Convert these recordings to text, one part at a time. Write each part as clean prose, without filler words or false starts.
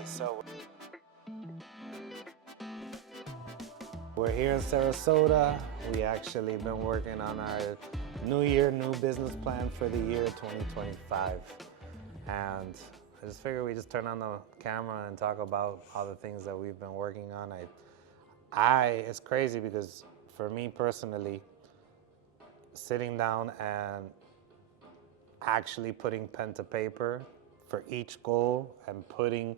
right, so we're here in Sarasota. We actually been working on our new year, new business plan for the year 2025. And I just figured we just turn on the camera and talk about all the things that we've been working on. It's crazy because for me personally, sitting down and actually putting pen to paper for each goal and putting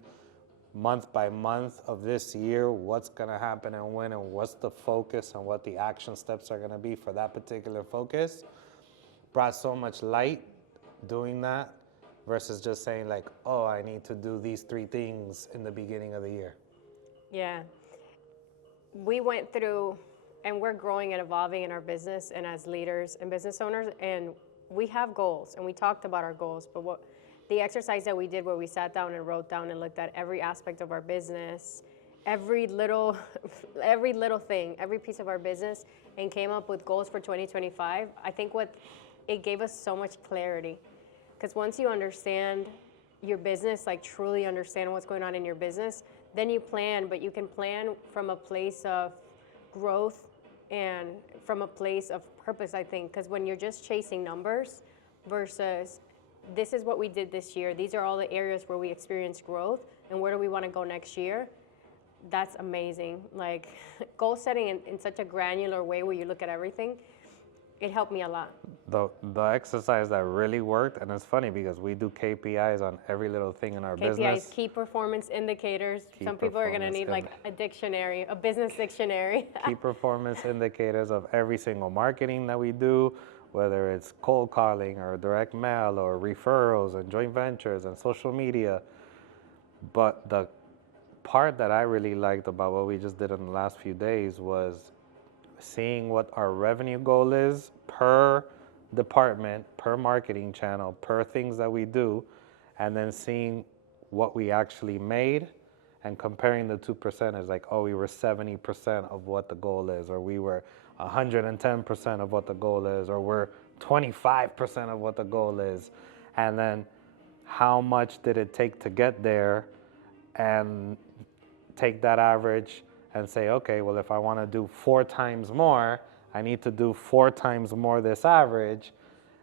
month by month of this year what's going to happen and when and what's the focus and what the action steps are going to be for that particular focus brought so much light doing that versus just saying like, oh, I need to do these 3 things in the beginning of the year. Yeah. We went through, and we're growing and evolving in our business and as leaders and business owners, and we have goals, and we talked about our goals, but the exercise that we did where we sat down and wrote down and looked at every aspect of our business, every little thing, every piece of our business, and came up with goals for 2025, I think it gave us so much clarity. Because once you understand your business, like truly understand what's going on in your business, then you plan, but you can plan from a place of growth and from a place of purpose, I think. Because when you're just chasing numbers versus this is what we did this year, these are all the areas where we experienced growth, and where do we want to go next year, that's amazing. Like goal setting in such a granular way where you look at everything, it helped me a lot. The exercise that really worked, and it's funny because we do KPIs on every little thing in our business. KPIs, key performance indicators. Some people are going to need like a dictionary, a business dictionary. Key performance indicators of every single marketing that we do, whether it's cold calling or direct mail or referrals and joint ventures and social media. But the part that I really liked about what we just did in the last few days was seeing what our revenue goal is per department, per marketing channel, per things that we do, and then seeing what we actually made and comparing the 2% is like, oh, we were 70% of what the goal is, or we were 110% of what the goal is, or we're 25% of what the goal is. And then how much did it take to get there, and take that average and say, okay, well, if I want to do 4 times more, I need to do 4 times more this average.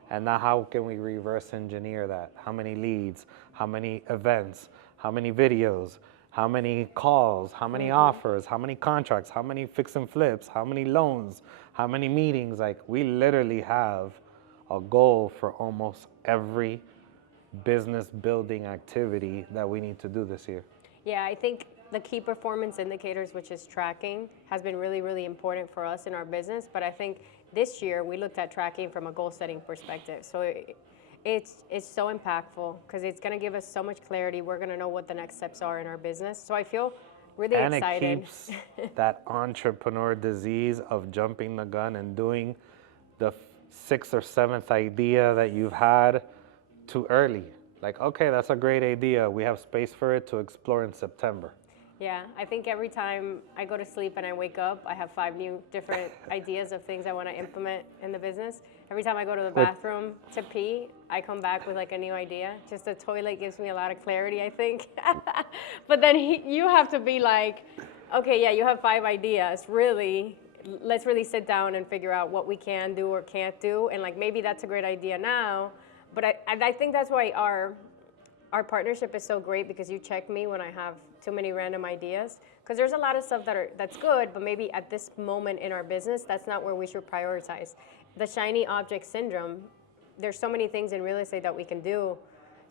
And now how can we reverse engineer that? How many leads, how many events, how many videos, how many calls, how many offers, how many contracts, how many fix and flips, how many loans, how many meetings? Like we literally have a goal for almost every business building activity that we need to do this year. Yeah, I think the key performance indicators, which is tracking, has been really, really important for us in our business. But I think this year we looked at tracking from a goal setting perspective. So it's so impactful because it's going to give us so much clarity. We're going to know what the next steps are in our business. So I feel really excited. And it keeps that entrepreneur disease of jumping the gun and doing the 6th or 7th idea that you've had too early. Like, okay, that's a great idea. We have space for it to explore in September. Yeah, I think every time I go to sleep and I wake up, I have 5 new different ideas of things I want to implement in the business. Every time I go to the bathroom to pee, I come back with like a new idea. Just the toilet gives me a lot of clarity, I think. But then you have to be like, okay, yeah, you have 5 ideas. Really, let's really sit down and figure out what we can do or can't do. And like maybe that's a great idea now. But I think that's why our partnership is so great, because you check me when I have too many random ideas. Because there's a lot of stuff that's good, but maybe at this moment in our business, that's not where we should prioritize. The shiny object syndrome, there's so many things in real estate that we can do.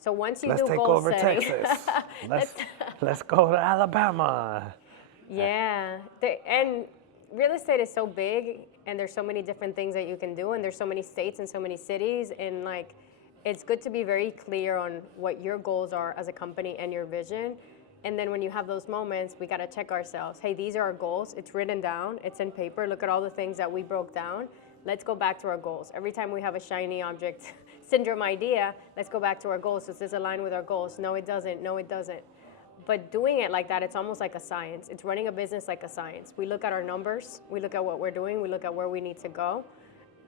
So once you do goal setting. Texas. Let's go to Alabama. Yeah, and real estate is so big, and there's so many different things that you can do, and there's so many states and so many cities, and like, it's good to be very clear on what your goals are as a company and your vision. And then when you have those moments, we got to check ourselves. Hey, these are our goals. It's written down. It's in paper. Look at all the things that we broke down. Let's go back to our goals. Every time we have a shiny object syndrome idea, let's go back to our goals. Does this align with our goals? No, it doesn't. No, it doesn't. But doing it like that, it's almost like a science. It's running a business like a science. We look at our numbers. We look at what we're doing. We look at where we need to go.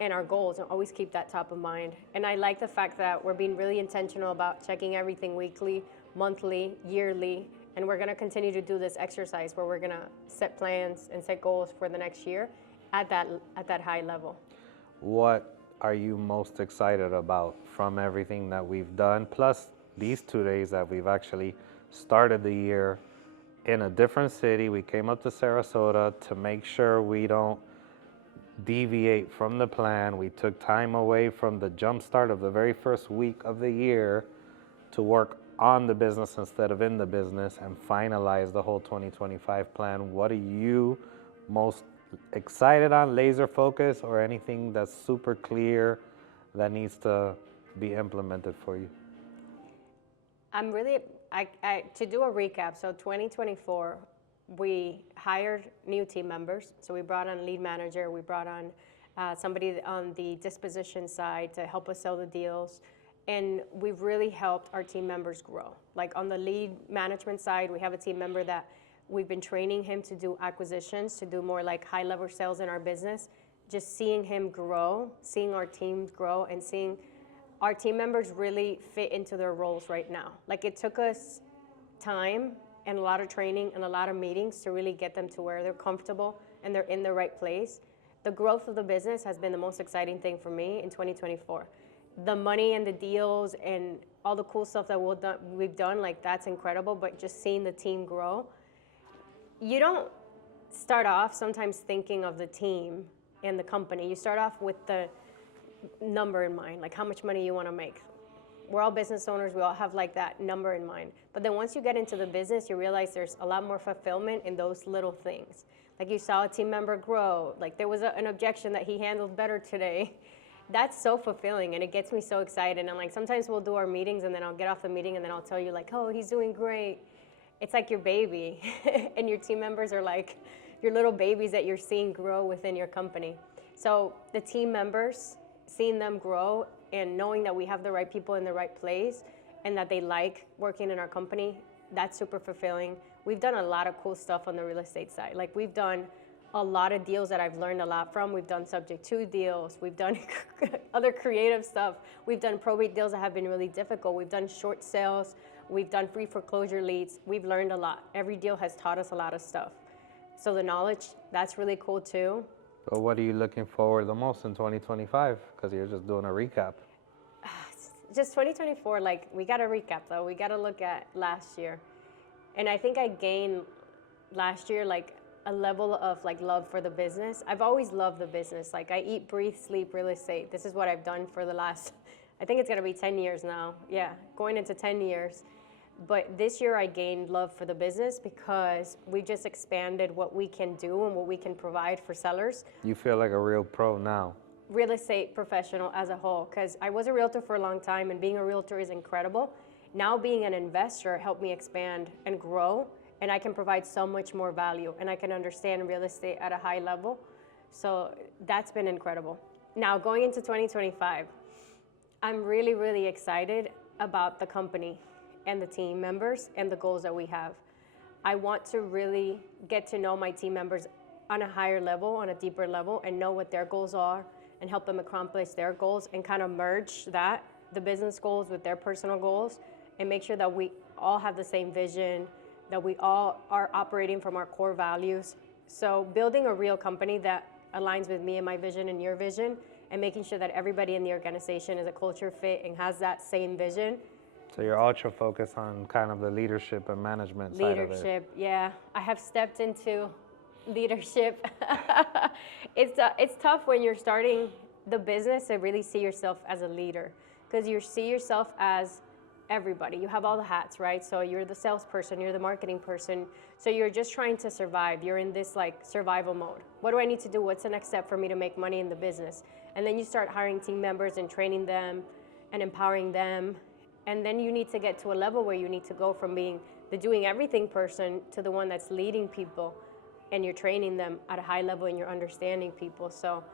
And our goals, and always keep that top of mind. And I like the fact that we're being really intentional about checking everything weekly, monthly, yearly, And we're going to continue to do this exercise where we're going to set plans and set goals for the next year at that high level. What are you most excited about from everything that we've done, plus these 2 days that we've actually started the year in a different city? We came up to Sarasota to make sure we don't deviate from the plan. We took time away from the jump start of the very first week of the year to work on the business instead of in the business and finalize the whole 2025 plan. What are you most excited on, laser focus, or anything that's super clear that needs to be implemented for you? I'm really, to do a recap, so 2024, we hired new team members. So we brought on a lead manager, we brought on somebody on the disposition side to help us sell the deals. And we've really helped our team members grow. Like on the lead management side, we have a team member that we've been training him to do acquisitions, to do more like high level sales in our business. Just seeing him grow, seeing our teams grow, and seeing our team members really fit into their roles right now. Like it took us time and a lot of training and a lot of meetings to really get them to where they're comfortable and they're in the right place. The growth of the business has been the most exciting thing for me in 2024. The money and the deals and all the cool stuff that we've done, like that's incredible, but just seeing the team grow. You don't start off sometimes thinking of the team and the company. You start off with the number in mind, like how much money you want to make. We're all business owners, we all have like that number in mind. But then once you get into the business, you realize there's a lot more fulfillment in those little things. Like you saw a team member grow, like there was an objection that he handled better today. That's so fulfilling and it gets me so excited. And like sometimes we'll do our meetings and then I'll get off the meeting and then I'll tell you like, oh, he's doing great. It's like your baby and your team members are like your little babies that you're seeing grow within your company. So the team members, seeing them grow and knowing that we have the right people in the right place and that they like working in our company, that's super fulfilling. We've done a lot of cool stuff on the real estate side. Like we've done a lot of deals that I've learned a lot from. We've done subject to deals. We've done other creative stuff. We've done probate deals that have been really difficult. We've done short sales. We've done free foreclosure leads. We've learned a lot. Every deal has taught us a lot of stuff. So the knowledge, that's really cool too. So what are you looking forward the most in 2025? Because you're just doing a recap. Just 2024, like we got to recap though. We got to look at last year. And I think I gained last year like a level of like love for the business. I've always loved the business. Like I eat, breathe, sleep real estate. This is what I've done for the last, I think it's gonna be 10 years now. Yeah, going into 10 years. But this year I gained love for the business because we just expanded what we can do and what we can provide for sellers. You feel like a real pro now. Real estate professional as a whole, because I was a realtor for a long time and being a realtor is incredible. Now being an investor helped me expand and grow, and I can provide so much more value and I can understand real estate at a high level. So that's been incredible. Now going into 2025, I'm really, really excited about the company and the team members and the goals that we have. I want to really get to know my team members on a higher level, on a deeper level, and know what their goals are and help them accomplish their goals and kind of merge that, the business goals with their personal goals, and make sure that we all have the same vision, that we all are operating from our core values. So building a real company that aligns with me and my vision and your vision, and making sure that everybody in the organization is a culture fit and has that same vision. So you're ultra focused on kind of the leadership and management side of it. Leadership, yeah. I have stepped into leadership. It's tough when you're starting the business to really see yourself as a leader, because you see yourself as everybody. You have all the hats, right? So you're the salesperson, you're the marketing person. So you're just trying to survive. You're in this like survival mode. What do I need to do? What's the next step for me to make money in the business? And then you start hiring team members and training them and empowering them. And then you need to get to a level where you need to go from being the doing everything person to the one that's leading people, and you're training them at a high level and you're understanding people. So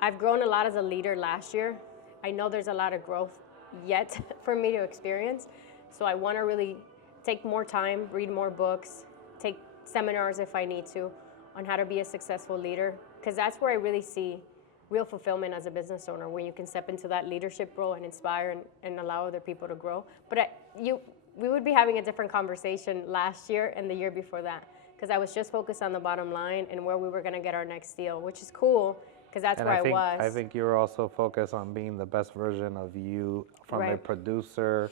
I've grown a lot as a leader last year. I know there's a lot of growth yet for me to experience. So I want to really take more time, read more books, take seminars if I need to on how to be a successful leader, because that's where I really see real fulfillment as a business owner, when you can step into that leadership role and inspire and allow other people to grow. But we would be having a different conversation last year and the year before that, because I was just focused on the bottom line and where we were going to get our next deal, which is cool because that's And where I think you're also focused on being the best version of you from a Right. producer,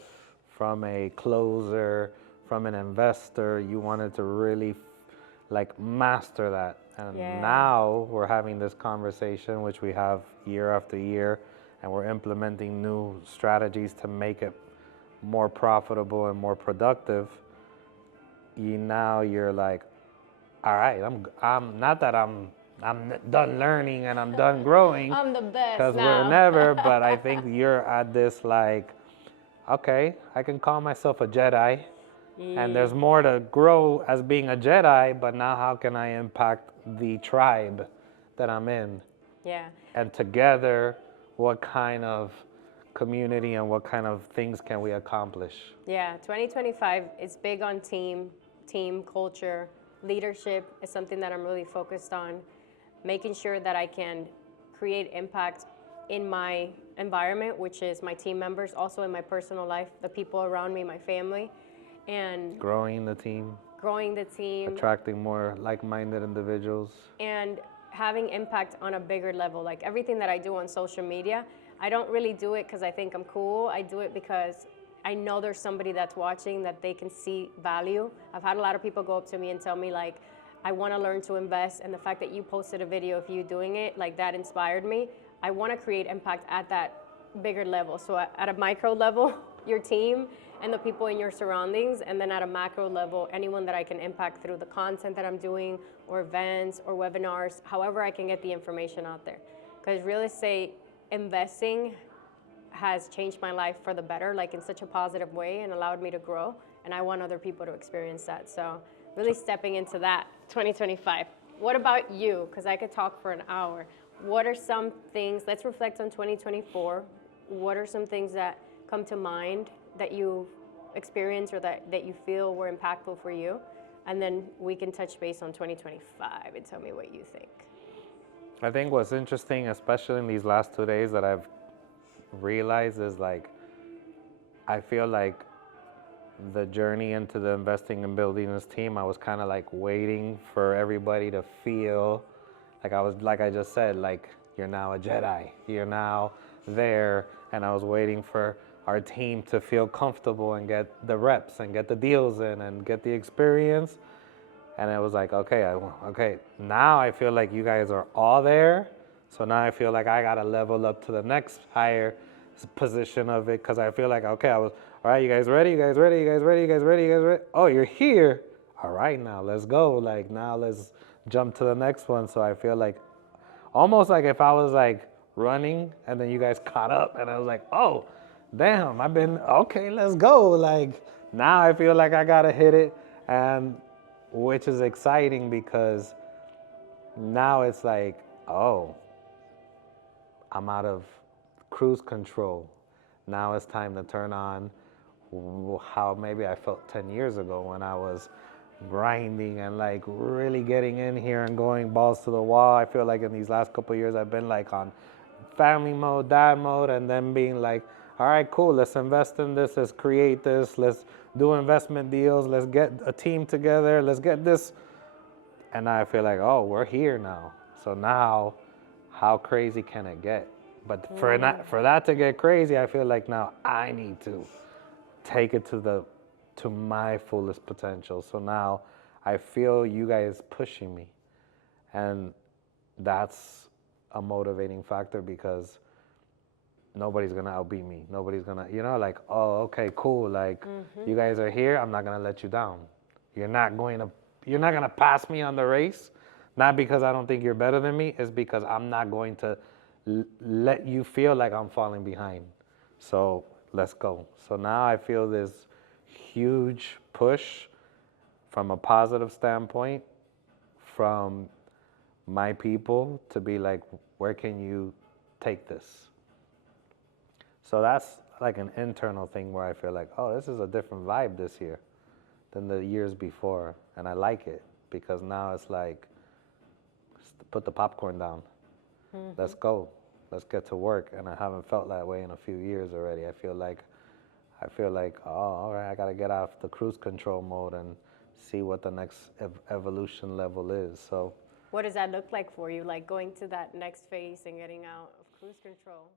from a closer, from an investor. You wanted to really like master that. And Yeah. now we're having this conversation, which we have year after year, and we're implementing new strategies to make it more profitable and more productive. You're like, all right, I'm not that I'm done learning and I'm done growing, I'm the best because now. we're never. But I think you're at this like, okay, I can call myself a Jedi, and there's more to grow as being a Jedi. But now, how can I impact the tribe that I'm in? Yeah. And together, what kind of community and what kind of things can we accomplish? Yeah, 2025 is big on team culture, leadership is something that I'm really focused on, making sure that I can create impact in my environment, which is my team members, also in my personal life, the people around me, my family, and Growing the team, growing the team, attracting more like-minded individuals. and having impact on a bigger level. Like everything that I do on social media, I don't really do it because I think I'm cool. I do it because I know there's somebody that's watching that they can see value. I've had a lot of people go up to me and tell me like, I want to learn to invest, and the fact that you posted a video of you doing it, like that inspired me. I want to create impact at that bigger level. So at a micro level, your team and the people in your surroundings, and then at a macro level, anyone that I can impact through the content that I'm doing, or events, or webinars, however I can get the information out there. Because real estate investing has changed my life for the better, like in such a positive way, and allowed me to grow, and I want other people to experience that. So really stepping into that 2025. What about you? Because I could talk for an hour. What are some things, let's reflect on 2024. What are some things that come to mind that you experienced or that you feel were impactful for you? And then we can touch base on 2025 and tell me what you think. I think what's interesting, especially in these last 2 days, that I've realized is like, I feel like the journey into the investing and building this team, I was kind of like waiting for everybody to feel like like I just said, like, you're now a Jedi, you're now there. And I was waiting for our team to feel comfortable and get the reps and get the deals in and get the experience. And it was like, okay, now I feel like you guys are all there. So now I feel like I got to level up to the next higher position of it, because I feel like, okay, all right, you guys ready? You guys ready? You guys ready? You guys ready? You guys ready? Oh, you're here. All right, now let's go. Like, now let's jump to the next one. So I feel like almost like if I was like running and then you guys caught up and I was like, oh, damn, okay, let's go. Like, now I feel like I got to hit it. And which is exciting, because now it's like, oh, I'm out of cruise control. Now it's time to turn on how maybe I felt 10 years ago when I was grinding and like really getting in here and going balls to the wall. I feel like in these last couple of years I've been like on family mode, dad mode, and then being like, all right, cool, let's invest in this, let's create this, let's do investment deals, let's get a team together, let's get this. And now I feel like, oh, we're here now. So now, how crazy can it get? But for that to get crazy, I feel like now I need to take it to my fullest potential. So now I feel you guys pushing me, and that's a motivating factor, because nobody's gonna outbeat me. Nobody's gonna, like, oh, okay, cool. Like, you guys are here. I'm not gonna let you down. You're not gonna pass me on the race. Not because I don't think you're better than me. It's because I'm not going to let you feel like I'm falling behind. So let's go. So now I feel this huge push from a positive standpoint from my people to be like, where can you take this? So that's like an internal thing where I feel like, oh, this is a different vibe this year than the years before. And I like it, because now it's like, put the popcorn down. Let's go. Let's get to work. And I haven't felt that way in a few years already. I feel like I feel like, oh, all right, I got to get off the cruise control mode and see what the next evolution level is. So What does that look like for you, like going to that next phase and getting out of cruise control?